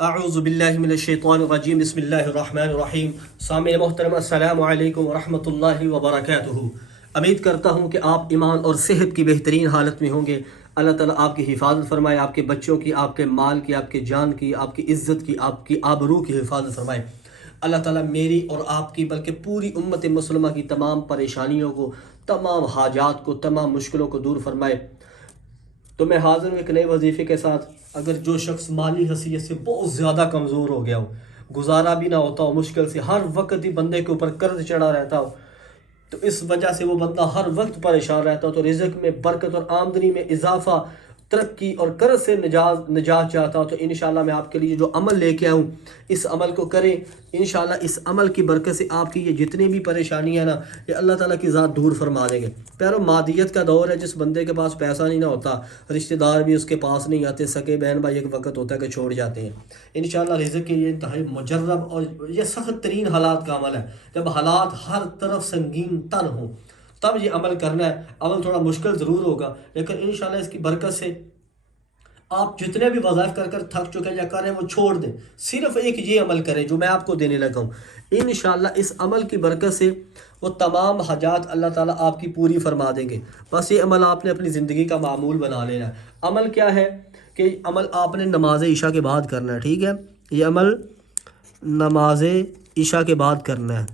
اعوذ باللہ من الشیطان الرجیم، بسم اللہ الرحمن الرحیم۔ سامعین محترم، السلام علیکم ورحمۃ اللہ وبرکاتہ۔ امید کرتا ہوں کہ آپ ایمان اور صحت کی بہترین حالت میں ہوں گے۔ اللہ تعالیٰ آپ کی حفاظت فرمائے، آپ کے بچوں کی، آپ کے مال کی، آپ کے جان کی، آپ کی عزت کی، آپ کی آبرو کی حفاظت فرمائے۔ اللہ تعالیٰ میری اور آپ کی بلکہ پوری امت مسلمہ کی تمام پریشانیوں کو، تمام حاجات کو، تمام مشکلوں کو دور فرمائے۔ تو میں حاضر ہوں ایک نئے وظیفے کے ساتھ۔ اگر جو شخص مالی حیثیت سے بہت زیادہ کمزور ہو گیا ہو، گزارا بھی نہ ہوتا ہو، مشکل سے ہر وقت ہی بندے کے اوپر قرض چڑھا رہتا ہو، تو اس وجہ سے وہ بندہ ہر وقت پریشان رہتا ہو، تو رزق میں برکت اور آمدنی میں اضافہ، ترقی اور قرض سے نجات چاہتا ہوں، تو انشاءاللہ میں آپ کے لیے جو عمل لے کے آؤں، اس عمل کو کریں۔ انشاءاللہ اس عمل کی برکت سے آپ کی یہ جتنی بھی پریشانیاں ہیں نا، یہ اللہ تعالیٰ کی ذات دور فرما دیں گے۔ پیارو، مادیت کا دور ہے، جس بندے کے پاس پیسہ نہیں نہ ہوتا، رشتہ دار بھی اس کے پاس نہیں آتے، سگے بہن بھائی ایک وقت ہوتا ہے کہ چھوڑ جاتے ہیں۔ انشاءاللہ رزق کے یہ انتہائی مجرب اور یہ سخت ترین حالات کا عمل ہے۔ جب حالات ہر طرف سنگین تن ہوں تب یہ عمل کرنا ہے۔ عمل تھوڑا مشکل ضرور ہوگا، لیکن انشاءاللہ اس کی برکت سے آپ جتنے بھی وظائف کر تھک چکے ہیں یا کریں وہ چھوڑ دیں، صرف ایک یہ عمل کریں جو میں آپ کو دینے لگا ہوں۔ انشاءاللہ اس عمل کی برکت سے وہ تمام حاجات اللہ تعالیٰ آپ کی پوری فرما دیں گے۔ بس یہ عمل آپ نے اپنی زندگی کا معمول بنا لینا ہے۔ عمل کیا ہے کہ عمل آپ نے نماز عشاء کے بعد کرنا ہے، ٹھیک ہے؟ یہ عمل نماز عشاء کے بعد کرنا ہے،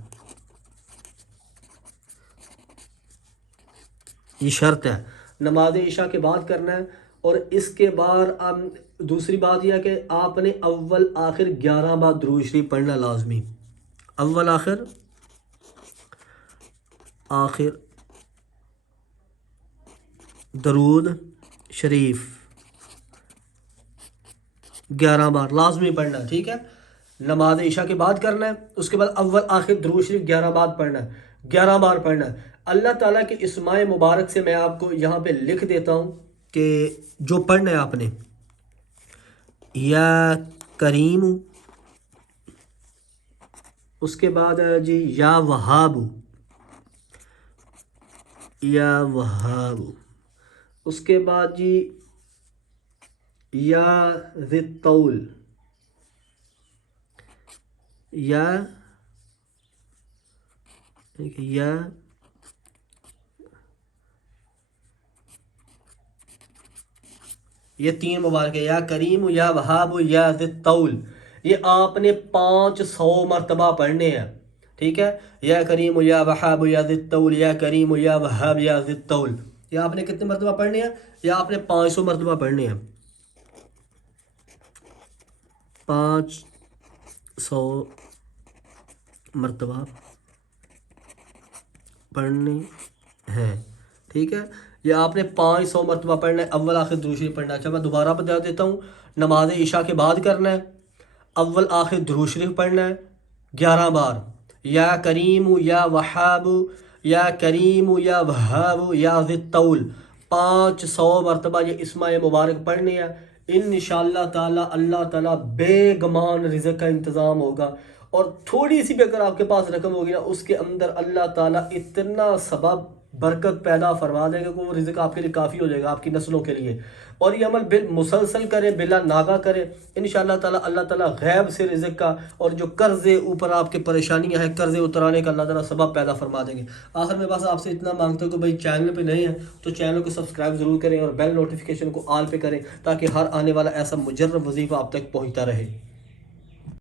یہ شرط ہے، نماز عشاء کے بعد کرنا ہے۔ اور اس کے بعد دوسری بات یہ ہے کہ آپ نے اول آخر 11 بار درود شریف پڑھنا لازمی۔ اول آخر درود شریف 11 بار لازمی پڑھنا ہے، ٹھیک ہے؟ نماز عشاء کے بعد کرنا ہے، اس کے بعد اول آخر درود شریف 11 بار پڑھنا ہے، 11 بار پڑھنا ہے۔ اللہ تعالیٰ کے اسماء مبارک سے میں آپ کو یہاں پہ لکھ دیتا ہوں کہ جو پڑھنا ہے آپ نے، یا کریم، اس کے بعد جی یا وہاب، یا وہاب، اس کے بعد جی یا ذی الطول، یا یہ 3 مبارک ہے، یا کریم، یا وہاب، یا ذی الطول۔ یہ آپ نے 500 مرتبہ پڑھنے ہیں، ٹھیک ہے؟ یا کریم، یا وہاب، یا ذی الطول، یا کریم، یا وہاب، یا ذی الطول۔ یہ آپ نے کتنے مرتبہ پڑھنے ہیں؟ یا آپ نے 500 مرتبہ پڑھنے ہیں، 500 مرتبہ پڑھنے ہیں، ٹھیک ہے؟ یہ آپ نے 500 مرتبہ پڑھنا ہے، اول آخر درود شریف پڑھنا ہے۔ اچھا، میں دوبارہ بتا دیتا ہوں، نماز عشاء کے بعد کرنا ہے، اول آخر درود شریف پڑھنا ہے 11 بار، یا کریم، یا وہاب، یا کریم، یا وہاب، یا ذی الطول، 500 مرتبہ یہ اسماء مبارک پڑھنے ہیں۔ انشاءاللہ تعالیٰ اللہ تعالیٰ بے گمان رزق کا انتظام ہوگا، اور تھوڑی سی بھی اگر آپ کے پاس رقم ہوگی نا، اس کے اندر اللہ تعالیٰ اتنا سبب برکت پیدا فرما دے گا کہ وہ رزق آپ کے لیے کافی ہو جائے گا، آپ کی نسلوں کے لیے۔ اور یہ عمل مسلسل کرے، بلا ناغہ کرے، انشاءاللہ تعالیٰ اللہ تعالیٰ غیب سے رزق کا اور جو قرضے اوپر آپ کے پریشانیاں ہیں، قرضے اترانے کا اللہ تعالیٰ سبب پیدا فرما دیں گے۔ آخر میں بس آپ سے اتنا مانگتا ہوں کہ بھائی چینل پہ نہیں ہیں تو چینل کو سبسکرائب ضرور کریں اور بیل نوٹیفیکیشن کو آل پہ کریں، تاکہ ہر آنے والا ایسا مجرب وظیفہ آپ تک پہنچتا رہے۔